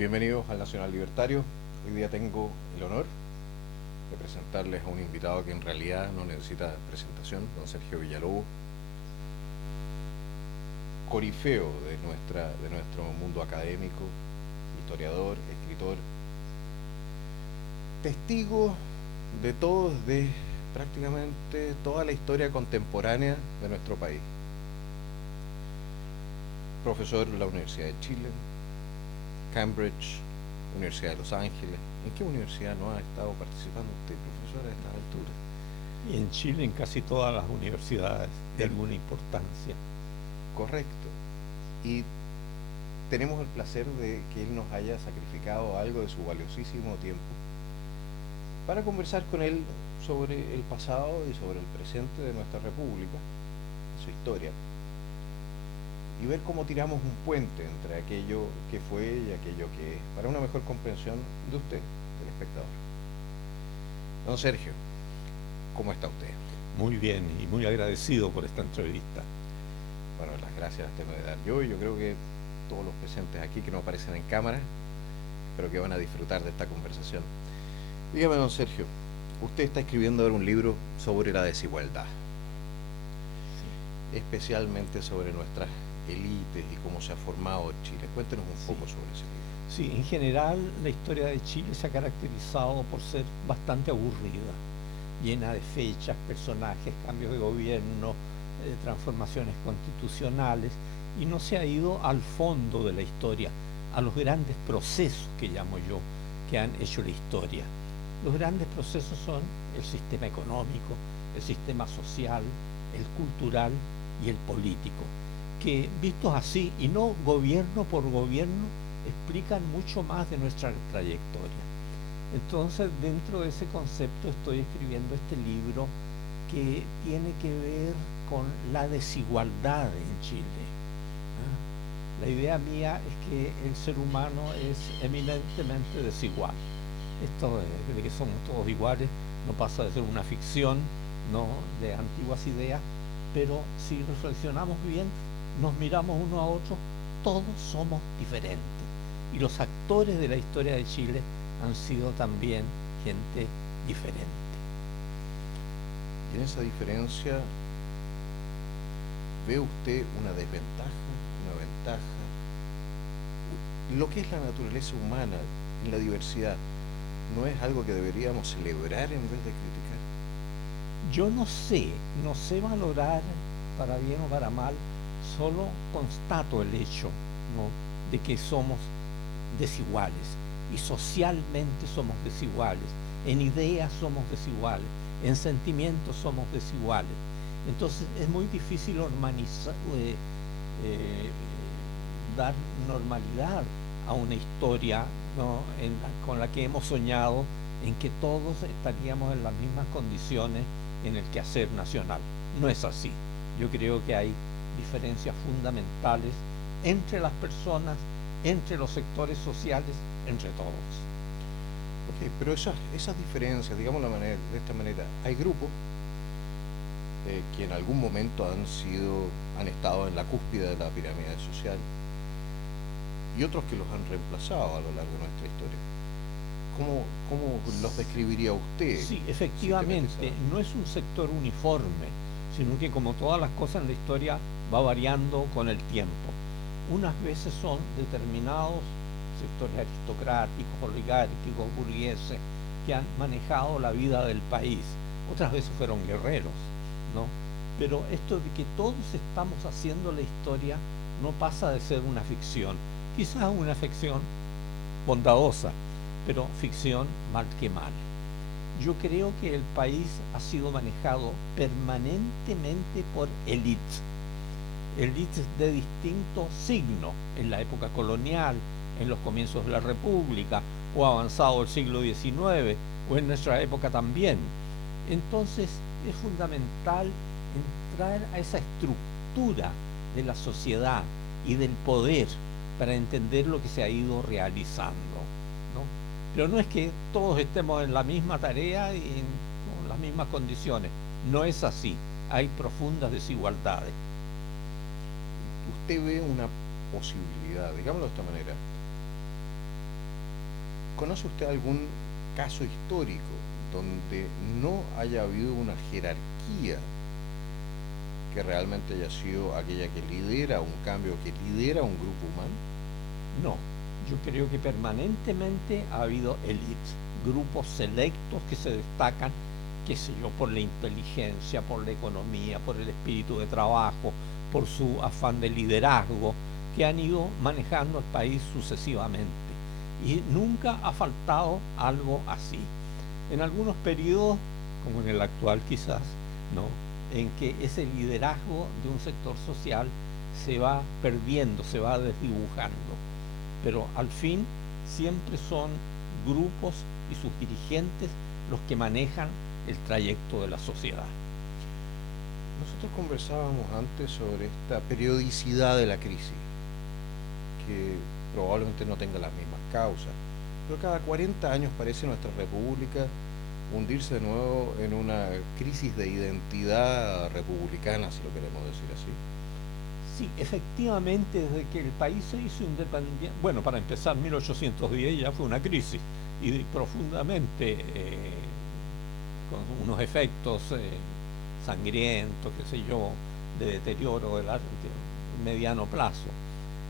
Bienvenidos al Nacional Libertario. Hoy día tengo el honor de presentarles a un invitado que en realidad no necesita presentación, don Sergio Villalobos, corifeo de nuestro mundo académico, historiador, escritor, testigo de prácticamente toda la historia contemporánea de nuestro país. Profesor de la Universidad de Chile, Cambridge, Universidad de Los Ángeles. ¿En qué universidad no ha estado participando usted, profesor, a estas alturas? Y en Chile, en casi todas las universidades de El- alguna importancia. Correcto. Y tenemos el placer de que él nos haya sacrificado algo de su valiosísimo tiempo para conversar con él sobre el pasado y sobre el presente de nuestra república, su historia, y ver cómo tiramos un puente entre aquello que fue y aquello que es, para una mejor comprensión de usted, del espectador. Don Sergio, ¿cómo está usted? Muy bien y muy agradecido por esta entrevista. Bueno, las gracias las tengo que dar yo y yo creo que todos los presentes aquí que no aparecen en cámara, pero que van a disfrutar de esta conversación. Dígame, don Sergio, usted está escribiendo ahora un libro sobre la desigualdad, Sí, especialmente sobre nuestras élites y cómo se ha formado Chile. Cuéntenos un sí. poco sobre ese libro. Sí, en general la historia de Chile se ha caracterizado por ser bastante aburrida, llena de fechas, personajes, cambios de gobierno, transformaciones constitucionales, y no se ha ido al fondo de la historia, a los grandes procesos que llamo yo, que han hecho la historia. Los grandes procesos son el sistema económico, el sistema social, el cultural y el político, que vistos así y no gobierno por gobierno, explican mucho más de nuestra trayectoria. Entonces, dentro de ese concepto estoy escribiendo este libro que tiene que ver con la desigualdad en Chile. ¿Ah? La idea mía es que el ser humano es eminentemente desigual. Esto de que somos todos iguales no pasa de ser una ficción, no de antiguas ideas, pero si reflexionamos bien, nos miramos uno a otro, todos somos diferentes. Y los actores de la historia de Chile han sido también gente diferente. Y en esa diferencia, ¿ve usted una desventaja, una ventaja? Lo que es la naturaleza humana en la diversidad, ¿no es algo que deberíamos celebrar en vez de criticar? Yo no sé valorar para bien o para mal, solo constato el hecho, ¿no?, de que somos desiguales y socialmente somos desiguales, en ideas somos desiguales, en sentimientos somos desiguales. Entonces es muy difícil eh, dar normalidad a una historia, ¿no?, con la que hemos soñado en que todos estaríamos en las mismas condiciones en el quehacer nacional. No es así. Yo creo que hay diferencias fundamentales entre las personas, entre los sectores sociales, entre todos. Ok, pero esas diferencias, digamos de esta manera, hay grupos que en algún momento han estado en la cúspide de la pirámide social y otros que los han reemplazado a lo largo de nuestra historia. ¿Cómo los describiría usted? Sí, Sistematizado. efectivamente, no es un sector uniforme, sino que como todas las cosas en la historia va variando con el tiempo. Unas veces son determinados sectores aristocráticos, oligárquicos, burgueses, que han manejado la vida del país. Otras veces fueron guerreros, ¿no? Pero esto de que todos estamos haciendo la historia no pasa de ser una ficción. Quizás una ficción bondadosa, pero ficción mal que mal. Yo creo que el país ha sido manejado permanentemente por élites de distinto signo, en la época colonial, en los comienzos de la República, o avanzado el siglo XIX, o en nuestra época también. Entonces es fundamental entrar a esa estructura de la sociedad y del poder para entender lo que se ha ido realizando, ¿no? Pero no es que todos estemos en la misma tarea y con las mismas condiciones. No es así. Hay profundas desigualdades. ¿Usted ve una posibilidad, digámoslo de esta manera, ¿Conoce usted algún caso histórico donde no haya habido una jerarquía que realmente haya sido aquella que lidera un cambio, que lidera un grupo humano? No, yo creo que permanentemente ha habido élites, grupos selectos que se destacan, qué sé yo, por la inteligencia, por la economía, por el espíritu de trabajo, por su afán de liderazgo, que han ido manejando el país sucesivamente. Y nunca ha faltado algo así. En algunos periodos, como en el actual quizás, ¿no?, en que ese liderazgo de un sector social se va perdiendo, se va desdibujando. Pero al fin siempre son grupos y sus dirigentes los que manejan el trayecto de la sociedad. Nosotros conversábamos antes sobre esta periodicidad de la crisis, que probablemente no tenga las mismas causas, pero cada 40 años parece nuestra república hundirse de nuevo en una crisis de identidad republicana, si lo queremos decir así. Sí, efectivamente, desde que el país se hizo independiente, bueno, para empezar, 1810 ya fue una crisis y profundamente, con unos efectos sangrientos, qué sé yo, de deterioro de mediano plazo.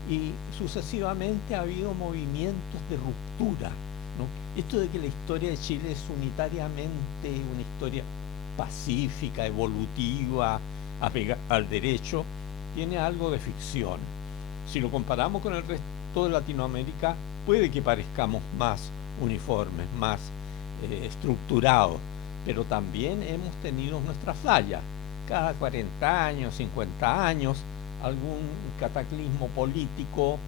Y sucesivamente ha habido movimientos de ruptura, ¿no? Esto de que la historia de Chile es unitariamente una historia pacífica, evolutiva, apegada al derecho, tiene algo de ficción. Si lo comparamos con el resto de Latinoamérica, puede que parezcamos más uniformes, más estructurados, pero también hemos tenido nuestras fallas. Cada 40 años, 50 años, algún cataclismo político,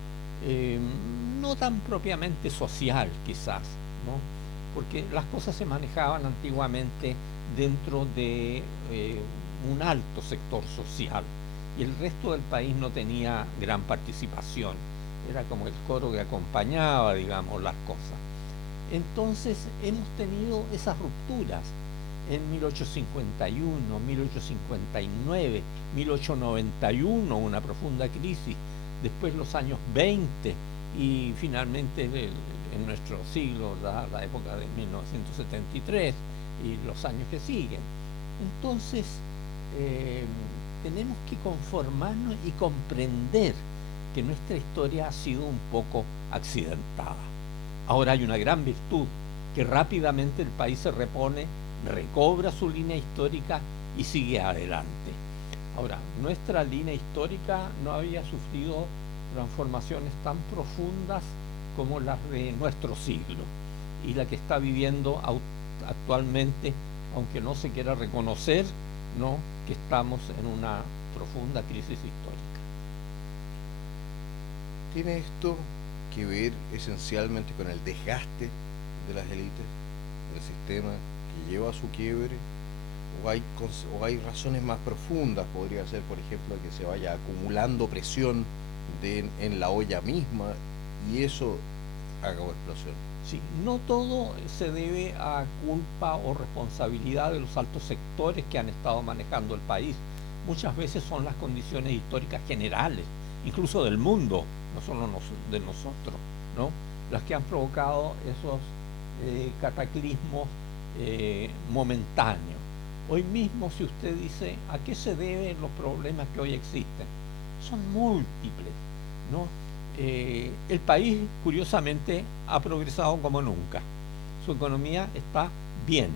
no tan propiamente social quizás, ¿no?, porque las cosas se manejaban antiguamente dentro de un alto sector social y el resto del país no tenía gran participación, era como el coro que acompañaba, digamos, las cosas. Entonces hemos tenido esas rupturas en 1851, 1859, 1891, una profunda crisis, después los años 20 y finalmente en nuestro siglo, la época de 1973 y los años que siguen. Entonces, tenemos que conformarnos y comprender que nuestra historia ha sido un poco accidentada. Ahora hay una gran virtud, que rápidamente el país se repone, recobra su línea histórica y sigue adelante. Ahora, nuestra línea histórica no había sufrido transformaciones tan profundas como las de nuestro siglo y la que está viviendo actualmente, aunque no se quiera reconocer, ¿no?, que estamos en una profunda crisis histórica. ¿Tiene esto que ver esencialmente con el desgaste de las élites, del sistema que lleva a su quiebre? ¿O hay razones más profundas? Podría ser, por ejemplo, que se vaya acumulando presión en la olla misma y eso haga una explosión. Sí, no todo se debe a culpa o responsabilidad de los altos sectores que han estado manejando el país. Muchas veces son las condiciones históricas generales, incluso del mundo, no solo de nosotros, ¿no?, las que han provocado esos cataclismos momentáneos. Hoy mismo, si usted dice a qué se deben los problemas que hoy existen, son múltiples, ¿no? El país, curiosamente, ha progresado como nunca. Su economía está bien.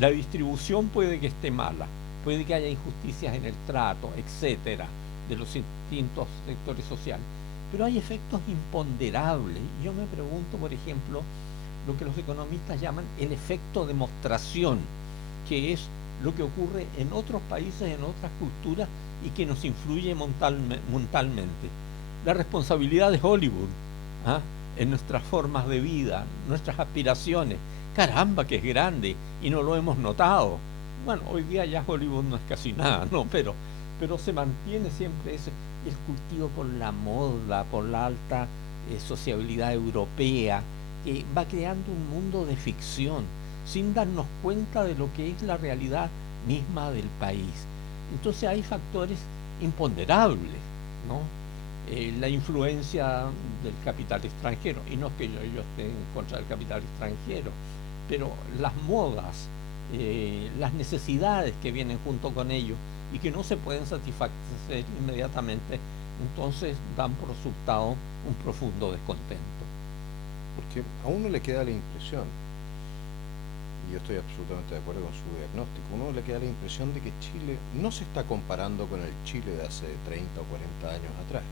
La distribución puede que esté mala, puede que haya injusticias en el trato, etcétera, de los distintos sectores sociales. Pero hay efectos imponderables. Yo me pregunto, por ejemplo, lo que los economistas llaman el efecto demostración, que es lo que ocurre en otros países, en otras culturas y que nos influye mentalmente. La responsabilidad de Hollywood, ¿ah?, en nuestras formas de vida, nuestras aspiraciones. Caramba, que es grande y no lo hemos notado. Bueno, hoy día ya Hollywood no es casi nada, ¿no? Pero se mantiene siempre ese, el cultivo por la moda, por la alta sociabilidad europea, que va creando un mundo de ficción, sin darnos cuenta de lo que es la realidad misma del país. Entonces hay factores imponderables, ¿no?, la influencia del capital extranjero, y no es que yo esté en contra del capital extranjero, pero las modas, las necesidades que vienen junto con ello y que no se pueden satisfacer inmediatamente, entonces dan por resultado un profundo descontento. Porque a uno le queda la impresión, y yo estoy absolutamente de acuerdo con su diagnóstico, a uno le queda la impresión de que Chile no se está comparando con el Chile de hace 30 o 40 años atrás.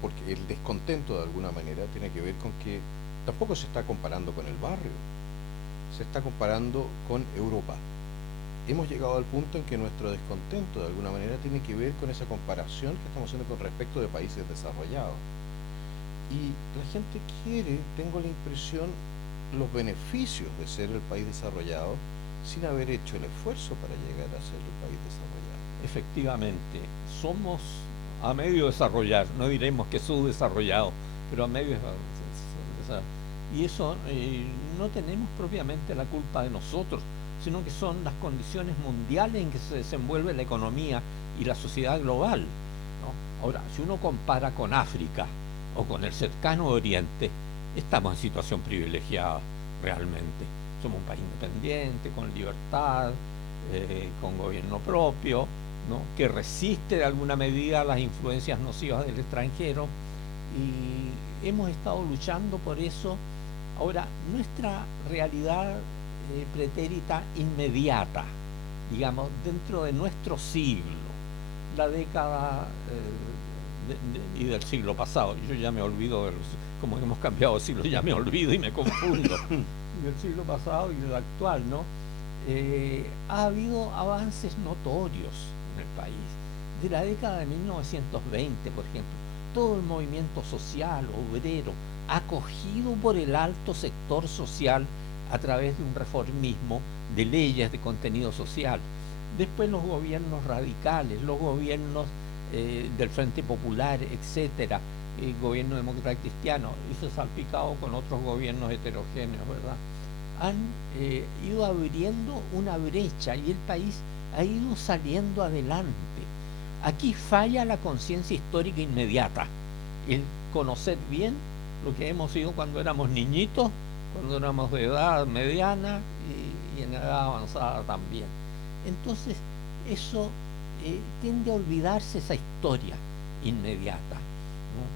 Porque el descontento de alguna manera tiene que ver con que tampoco se está comparando con el barrio, se está comparando con Europa. Hemos llegado al punto en que nuestro descontento de alguna manera tiene que ver con esa comparación que estamos haciendo con respecto de países desarrollados. Y la gente quiere, tengo la impresión, los beneficios de ser el país desarrollado sin haber hecho el esfuerzo para llegar a ser el país desarrollado. Efectivamente, somos a medio desarrollar, no diremos que subdesarrollado, pero a medio desarrollar. Y eso no tenemos propiamente la culpa de nosotros, sino que son las condiciones mundiales en que se desenvuelve la economía y la sociedad global, ¿no? Ahora, si uno compara con África o con el cercano Oriente, estamos en situación privilegiada realmente. Somos un país independiente, con libertad, con gobierno propio, ¿no? Que resiste de alguna medida las influencias nocivas del extranjero, y hemos estado luchando por eso. Ahora, nuestra realidad pretérita inmediata, digamos, dentro de nuestro siglo, la década y del siglo pasado, yo ya me olvido, como hemos cambiado de siglo, ya me olvido y me confundo, del siglo pasado y del actual, ¿no? Ha habido avances notorios en el país. De la década de 1920, por ejemplo, todo el movimiento social, obrero, acogido por el alto sector social a través de un reformismo de leyes de contenido social. Después los gobiernos radicales, los gobiernos del Frente Popular, etcétera, el gobierno demócrata cristiano, y se ha salpicado con otros gobiernos heterogéneos, ¿verdad? Han ido abriendo una brecha y el país ha ido saliendo adelante. Aquí falla la conciencia histórica inmediata, el conocer bien lo que hemos sido cuando éramos niñitos, cuando éramos de edad mediana y en edad avanzada también. Entonces, eso tiende a olvidarse esa historia inmediata, ¿no?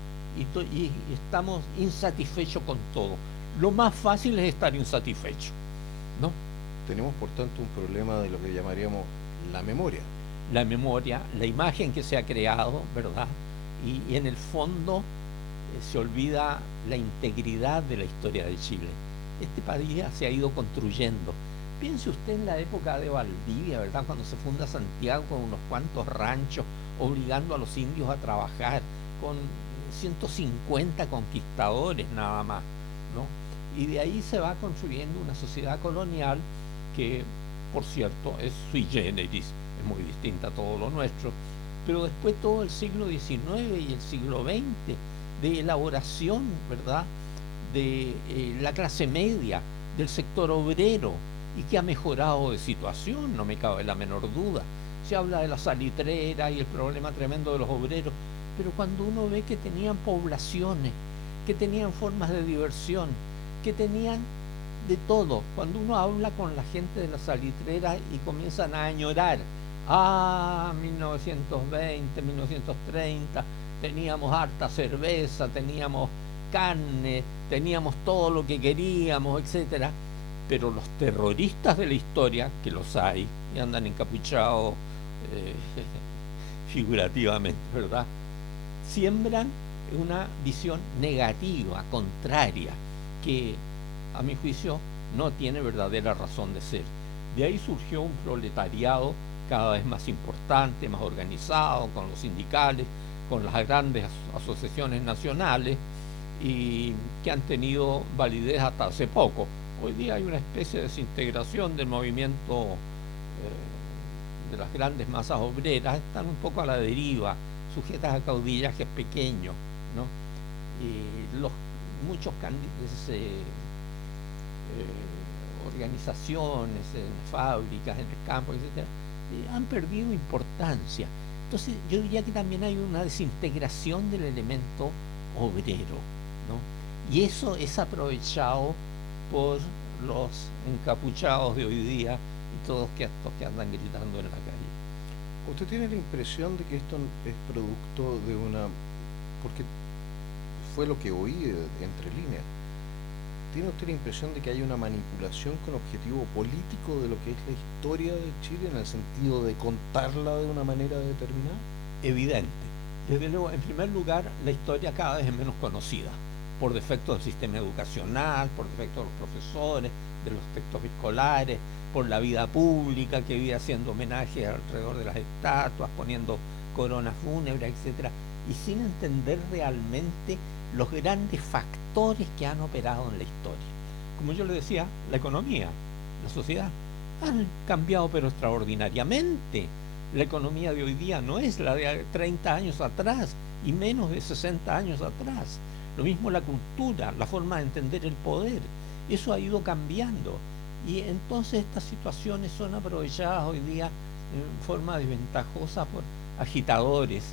Y estamos insatisfechos con todo. Lo más fácil es estar insatisfecho, ¿no? Tenemos, por tanto, un problema de lo que llamaríamos la memoria. La memoria, la imagen que se ha creado, ¿verdad? Y en el fondo se olvida la integridad de la historia de Chile. Este país se ha ido construyendo. Piense usted en la época de Valdivia, ¿verdad? Cuando se funda Santiago con unos cuantos ranchos, obligando a los indios a trabajar, con 150 conquistadores nada más, ¿no? Y de ahí se va construyendo una sociedad colonial que, por cierto, es sui generis, es muy distinta a todo lo nuestro, pero después todo el siglo XIX y el siglo XX de elaboración, ¿verdad?, de la clase media, del sector obrero, y que ha mejorado de situación, no me cabe la menor duda. Se habla de la salitrera y el problema tremendo de los obreros, pero cuando uno ve que tenían poblaciones, que tenían formas de diversión, que tenían de todo, cuando uno habla con la gente de la salitrera y comienzan a añorar, 1920, 1930, teníamos harta cerveza, teníamos carne, teníamos todo lo que queríamos, etcétera. Pero los terroristas de la historia, que los hay, y andan encapuchados figurativamente, ¿verdad?, siembran una visión negativa, contraria, que a mi juicio no tiene verdadera razón de ser. De ahí surgió un proletariado cada vez más importante, más organizado, con los sindicales, con las grandes asociaciones nacionales, y que han tenido validez hasta hace poco. Hoy día hay una especie de desintegración del movimiento de las grandes masas obreras, están un poco a la deriva, sujetas a caudillajes pequeños, ¿no? Y muchos organizaciones en fábricas, en el campo, etcétera, han perdido importancia. Entonces yo diría que también hay una desintegración del elemento obrero, ¿no? Y eso es aprovechado por los encapuchados de hoy día y todos estos que andan gritando en la calle. ¿Usted tiene la impresión de que esto es producto de una... porque fue lo que oí entre líneas? ¿Tiene usted la impresión de que hay una manipulación con objetivo político de lo que es la historia de Chile en el sentido de contarla de una manera determinada? Evidente. Desde luego, en primer lugar, la historia cada vez es menos conocida, por defecto del sistema educacional, por defecto de los profesores, de los textos escolares, por la vida pública que vive haciendo homenajes alrededor de las estatuas, poniendo coronas fúnebres, etcétera, y sin entender realmente los grandes factores que han operado en la historia. Como yo le decía, la economía, la sociedad, han cambiado pero extraordinariamente. La economía de hoy día no es la de 30 años atrás y menos de 60 años atrás. Lo mismo la cultura, la forma de entender el poder. Eso ha ido cambiando. Y entonces estas situaciones son aprovechadas hoy día en forma desventajosa por agitadores,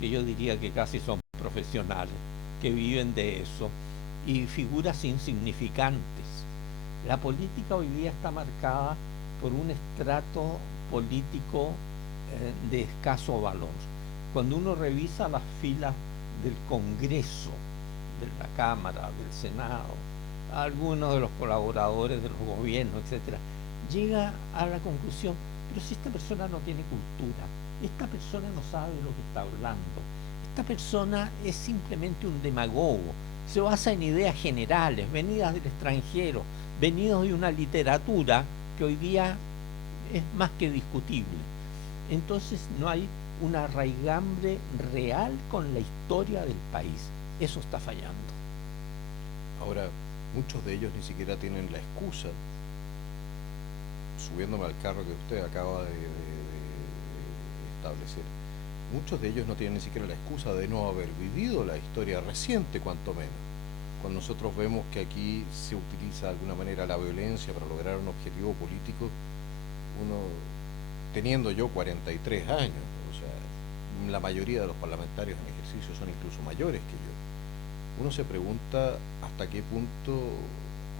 que yo diría que casi son profesionales, que viven de eso, y figuras insignificantes. La política hoy día está marcada por un estrato político de escaso valor. Cuando uno revisa las filas del Congreso, de la Cámara, del Senado, algunos de los colaboradores de los gobiernos, etcétera, llega a la conclusión, pero si esta persona no tiene cultura, esta persona no sabe de lo que está hablando, esta persona es simplemente un demagogo, se basa en ideas generales, venidas del extranjero, venidos de una literatura que hoy día es más que discutible. Entonces no hay una raigambre real con la historia del país. Eso está fallando. Ahora, muchos de ellos ni siquiera tienen la excusa, subiéndome al carro que usted acaba de establecer, muchos de ellos no tienen ni siquiera la excusa de no haber vivido la historia reciente, cuanto menos. Cuando nosotros vemos que aquí se utiliza de alguna manera la violencia para lograr un objetivo político, uno, teniendo yo 43 años, o sea, la mayoría de los parlamentarios en ejercicio son incluso mayores que yo, uno se pregunta hasta qué punto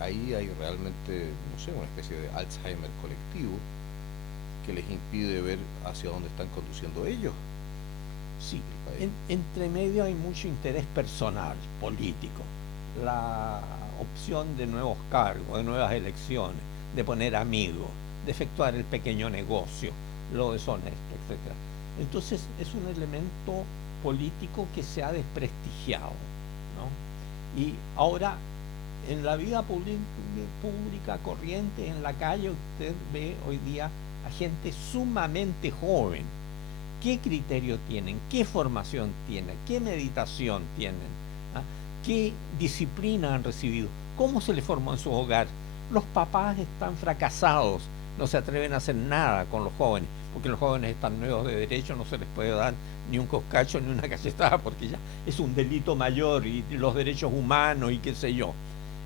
ahí hay realmente, no sé, una especie de Alzheimer colectivo que les impide ver hacia dónde están conduciendo ellos. Sí, entre medio hay mucho interés personal, político. La opción de nuevos cargos, de nuevas elecciones, de poner amigos, de efectuar el pequeño negocio, lo deshonesto, etc. Entonces es un elemento político que se ha desprestigiado, ¿no? Y ahora, en la vida pública corriente, en la calle, usted ve hoy día a gente sumamente joven. ¿Qué criterio tienen? ¿Qué formación tienen? ¿Qué meditación tienen? ¿Ah? ¿Qué disciplina han recibido? ¿Cómo se les formó en su hogar? Los papás están fracasados, no se atreven a hacer nada con los jóvenes, porque los jóvenes están nuevos de derecho, no se les puede dar ni un coscacho ni una cachetada, porque ya es un delito mayor, y los derechos humanos y qué sé yo.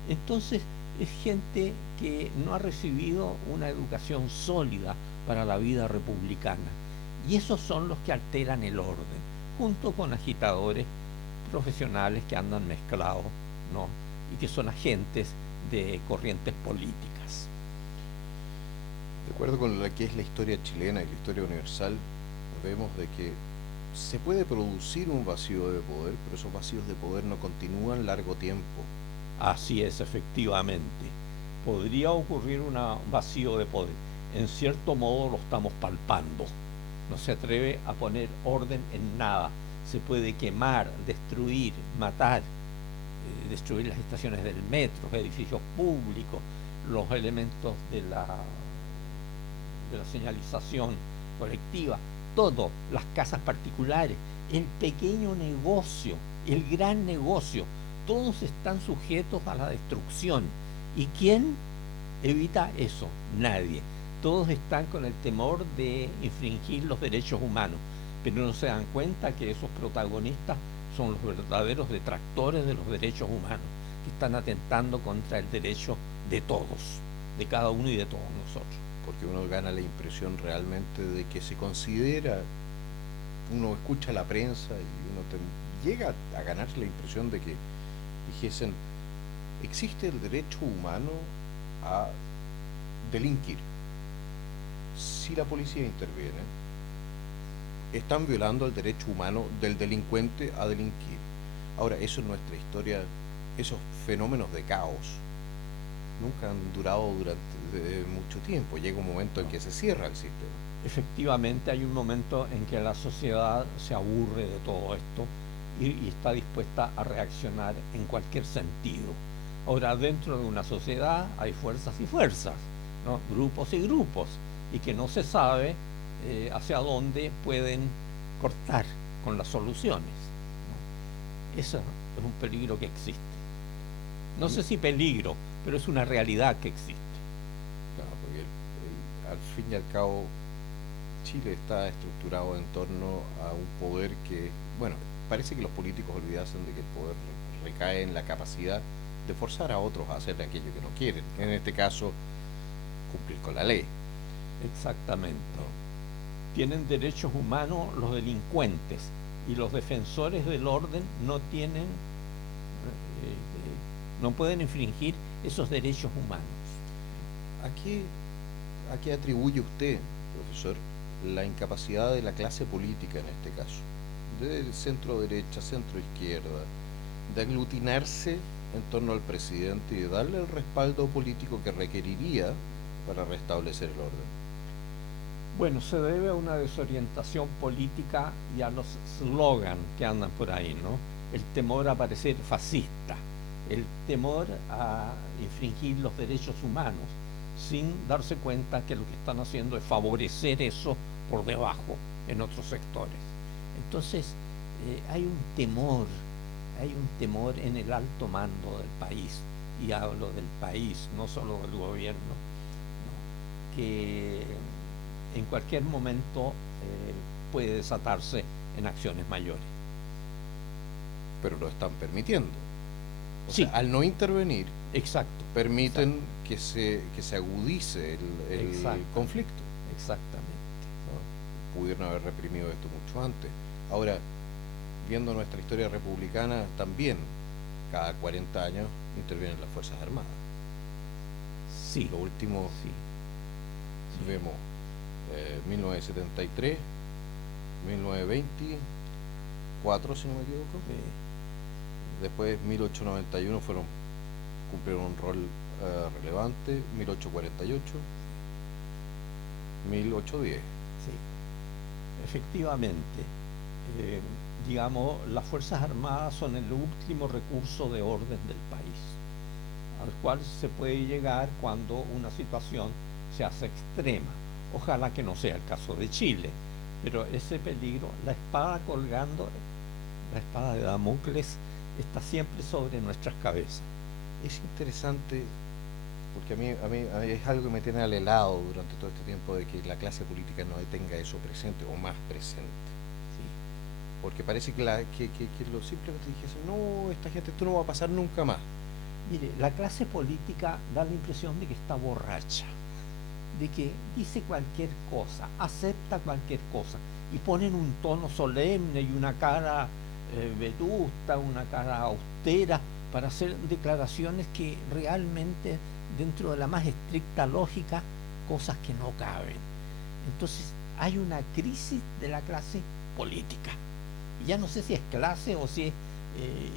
Entonces es gente que no ha recibido una educación sólida para la vida republicana. Y esos son los que alteran el orden, junto con agitadores profesionales que andan mezclados, ¿no? Y que son agentes de corrientes políticas. De acuerdo con lo que es la historia chilena y la historia universal, vemos de que se puede producir un vacío de poder, pero esos vacíos de poder no continúan largo tiempo. Así es, efectivamente. Podría ocurrir un vacío de poder. En cierto modo lo estamos palpando. No se atreve a poner orden en nada. Se puede quemar, destruir, matar, destruir las estaciones del metro, los edificios públicos, los elementos de la señalización colectiva, todo, las casas particulares, el pequeño negocio, el gran negocio, todos están sujetos a la destrucción. ¿Y quién evita eso? Nadie. Todos están con el temor de infringir los derechos humanos, pero no se dan cuenta que esos protagonistas son los verdaderos detractores de los derechos humanos, que están atentando contra el derecho de todos, de cada uno y de todos nosotros. Porque uno gana la impresión realmente de que se considera uno escucha la prensa y uno llega a ganarse la impresión de que dijesen, existe el derecho humano a delinquir. Si la policía interviene, están violando el derecho humano del delincuente a delinquir. Ahora, eso en nuestra historia, esos fenómenos de caos, nunca han durado durante mucho tiempo. Llega un momento en que se cierra el sistema. Efectivamente, hay un momento en que la sociedad se aburre de todo esto y está dispuesta a reaccionar en cualquier sentido. Ahora, dentro de una sociedad hay fuerzas y fuerzas, ¿no? Grupos y grupos, y que no se sabe hacia dónde pueden cortar con las soluciones, ¿no? Eso es un peligro que existe. No sé si peligro, pero es una realidad que existe. Claro, porque al fin y al cabo Chile está estructurado en torno a un poder que, bueno, parece que los políticos olvidasen de que el poder recae en la capacidad de forzar a otros a hacer aquello que no quieren. En este caso, cumplir con la ley. Exactamente. Tienen derechos humanos los delincuentes y los defensores del orden no tienen, no pueden infringir esos derechos humanos. ¿A qué atribuye usted, profesor, la incapacidad de la clase política en este caso, de centro derecha, centro izquierda, de aglutinarse en torno al presidente y de darle el respaldo político que requeriría para restablecer el orden? Bueno, se debe a una desorientación política y a los slogans que andan por ahí, ¿no? El temor a parecer fascista, el temor a infringir los derechos humanos, sin darse cuenta que lo que están haciendo es favorecer eso por debajo en otros sectores. Entonces, hay un temor en el alto mando del país, y hablo del país, no solo del gobierno, ¿no? Que en cualquier momento puede desatarse en acciones mayores. Pero lo están permitiendo. O Sí. sea, al no intervenir, Exacto. permiten que se agudice el conflicto. Exactamente. ¿No? Pudieron haber reprimido esto mucho antes. Ahora, viendo nuestra historia republicana, también cada 40 años intervienen las Fuerzas Armadas. Sí. Lo último, sí. vemos 1973, 1924, si no me equivoco. Después 1891 cumplieron un rol relevante, 1848, 1810. Sí, efectivamente. Digamos, las Fuerzas Armadas son el último recurso de orden del país, al cual se puede llegar cuando una situación se hace extrema. Ojalá que no sea el caso de Chile, pero ese peligro, la espada colgando, la espada de Damocles, está siempre sobre nuestras cabezas. Es interesante porque a mí es algo que me tiene al helado durante todo este tiempo, de que la clase política no tenga eso presente o más presente. Sí. Porque parece que simplemente dijesen, no, esta gente, esto no va a pasar nunca más. Mire, la clase política da la impresión de que está borracha, de que dice cualquier cosa, acepta cualquier cosa, y ponen un tono solemne y una cara vetusta, una cara austera, para hacer declaraciones que realmente, dentro de la más estricta lógica, cosas que no caben. Entonces hay una crisis de la clase política. Y ya no sé si es clase o si es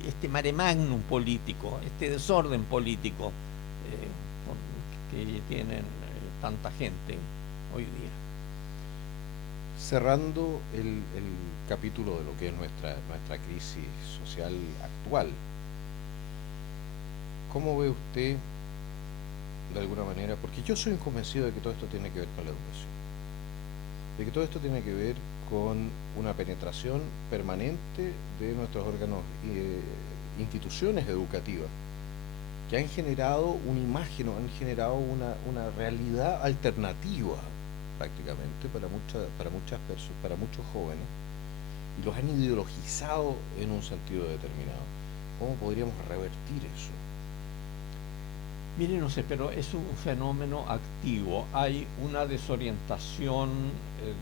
este mare magnum político, este desorden político que tienen tanta gente hoy día. Cerrando el capítulo de lo que es nuestra crisis social actual, ¿cómo ve usted, de alguna manera, porque yo soy convencido de que todo esto tiene que ver con la educación, de que todo esto tiene que ver con una penetración permanente de nuestros órganos instituciones educativas, que han generado una imagen, o han generado una realidad alternativa prácticamente para muchas personas, para muchos jóvenes, y los han ideologizado en un sentido determinado. ¿Cómo podríamos revertir eso? Mire, no sé, pero es un fenómeno activo. Hay una desorientación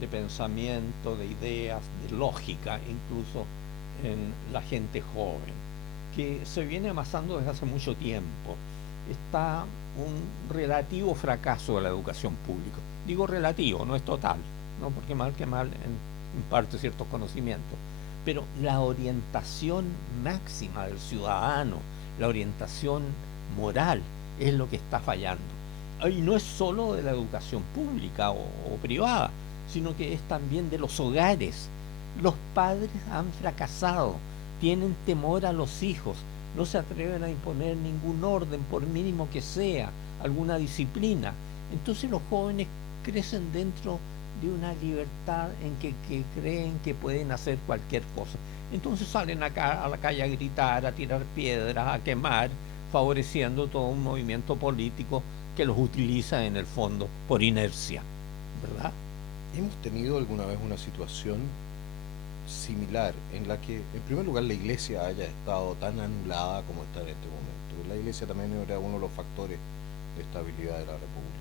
de pensamiento, de ideas, de lógica, incluso en la gente joven, que se viene amasando desde hace mucho tiempo. Está un relativo fracaso de la educación pública. Digo relativo, no es total, ¿no? Porque mal que mal imparte ciertos conocimientos. Pero la orientación máxima del ciudadano, la orientación moral, es lo que está fallando. Y no es solo de la educación pública o privada, sino que es también de los hogares. Los padres han fracasado, tienen temor a los hijos, no se atreven a imponer ningún orden, por mínimo que sea, alguna disciplina. Entonces los jóvenes crecen dentro de una libertad en que creen que pueden hacer cualquier cosa. Entonces salen acá a la calle a gritar, a tirar piedras, a quemar, favoreciendo todo un movimiento político que los utiliza en el fondo por inercia, ¿verdad? ¿Hemos tenido alguna vez una situación similar en la que, en primer lugar, la iglesia haya estado tan anulada como está en este momento? La iglesia también era uno de los factores de estabilidad de la República.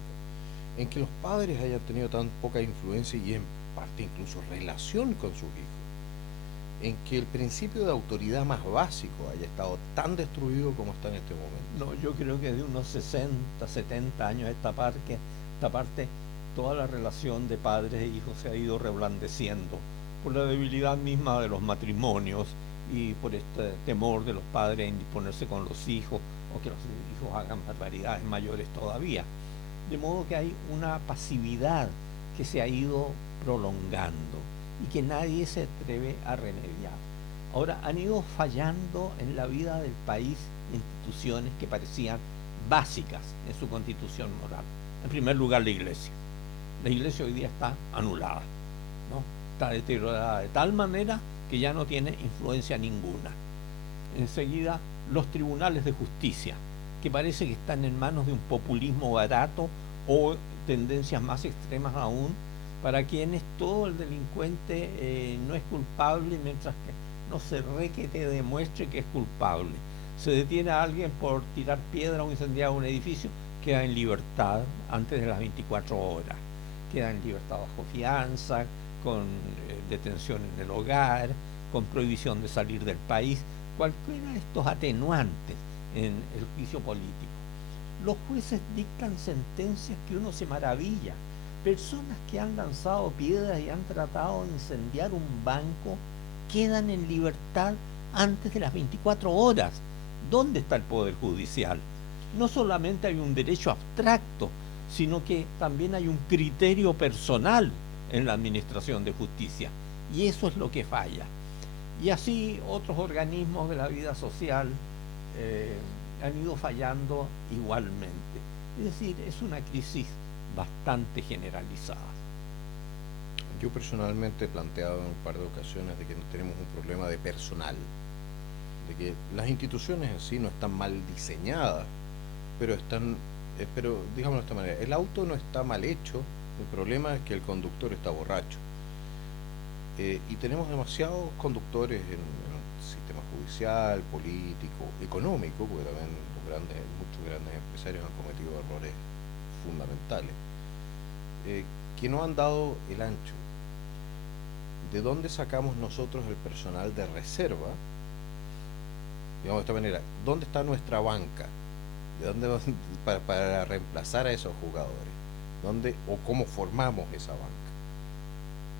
En que los padres hayan tenido tan poca influencia y en parte incluso relación con sus hijos. En que el principio de autoridad más básico haya estado tan destruido como está en este momento. No, yo creo que de unos 60, 70 años a esta parte, toda la relación de padres e hijos se ha ido reblandeciendo por la debilidad misma de los matrimonios y por este temor de los padres en disponerse con los hijos o que los hijos hagan barbaridades mayores todavía. De modo que hay una pasividad que se ha ido prolongando y que nadie se atreve a remediar. Ahora, han ido fallando en la vida del país instituciones que parecían básicas en su constitución moral. En primer lugar, la iglesia. La iglesia hoy día está anulada, ¿no? Está deteriorada de tal manera que ya no tiene influencia ninguna. Enseguida, los tribunales de justicia, que parece que están en manos de un populismo barato o tendencias más extremas aún, para quienes todo el delincuente no es culpable mientras que no se requete demuestre que es culpable. Se detiene a alguien por tirar piedra o incendiar un edificio, queda en libertad antes de las 24 horas. Queda en libertad bajo fianza, con detención en el hogar, con prohibición de salir del país, cualquiera de estos atenuantes en el juicio político. Los jueces dictan sentencias que uno se maravilla. Personas que han lanzado piedras y han tratado de incendiar un banco quedan en libertad antes de las 24 horas. ¿Dónde está el Poder Judicial? No solamente hay un derecho abstracto, sino que también hay un criterio personal en la administración de justicia. Y eso es lo que falla. Y así otros organismos de la vida social han ido fallando igualmente. Es decir, es una crisis bastante generalizada. Yo personalmente he planteado en un par de ocasiones de que tenemos un problema de personal, de que las instituciones en sí no están mal diseñadas, pero pero digámoslo de esta manera, el auto no está mal hecho, el problema es que el conductor está borracho. Y tenemos demasiados conductores en el sistema judicial, político, económico, porque también muchos grandes empresarios han cometido errores fundamentales, que no han dado el ancho. ¿De dónde sacamos nosotros el personal de reserva? Digamos de esta manera, ¿dónde está nuestra banca? ¿De dónde para reemplazar a esos jugadores? ¿Dónde o cómo formamos esa banca?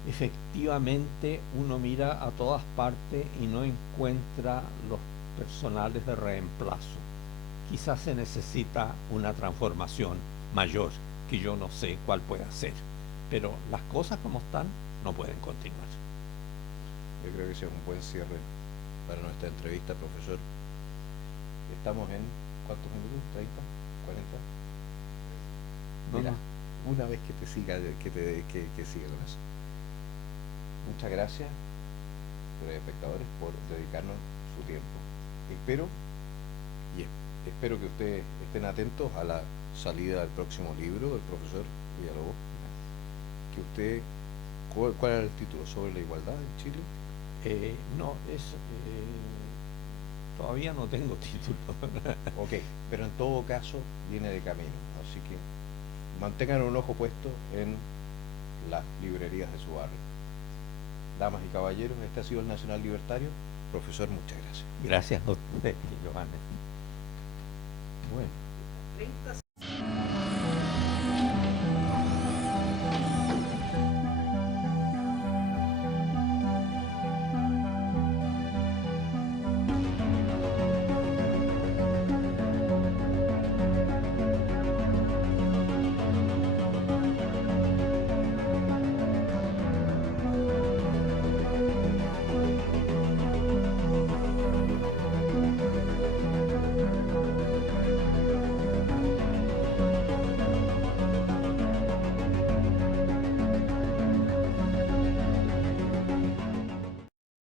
Efectivamente, uno mira a todas partes y no encuentra los personales de reemplazo. Quizás se necesita una transformación mayor, que yo no sé cuál puede ser, pero las cosas como están no pueden continuar. Yo creo que ese es un buen cierre para nuestra entrevista, profesor. Estamos en, ¿cuántos minutos? ¿30? ¿40? Mira, una vez que te siga, que siga con eso. Muchas gracias, espectadores, por dedicarnos su tiempo. Espero que ustedes estén atentos a la salida del próximo libro del profesor Villalobos. ¿Cuál era el título? ¿Sobre la igualdad en Chile? No, es Todavía no tengo título. Ok, pero en todo caso viene de camino, así que mantengan un ojo puesto en las librerías de su barrio. Damas y caballeros, este ha sido el Nacional Libertario. Profesor, muchas gracias. Gracias a usted, Giovanni. Bueno.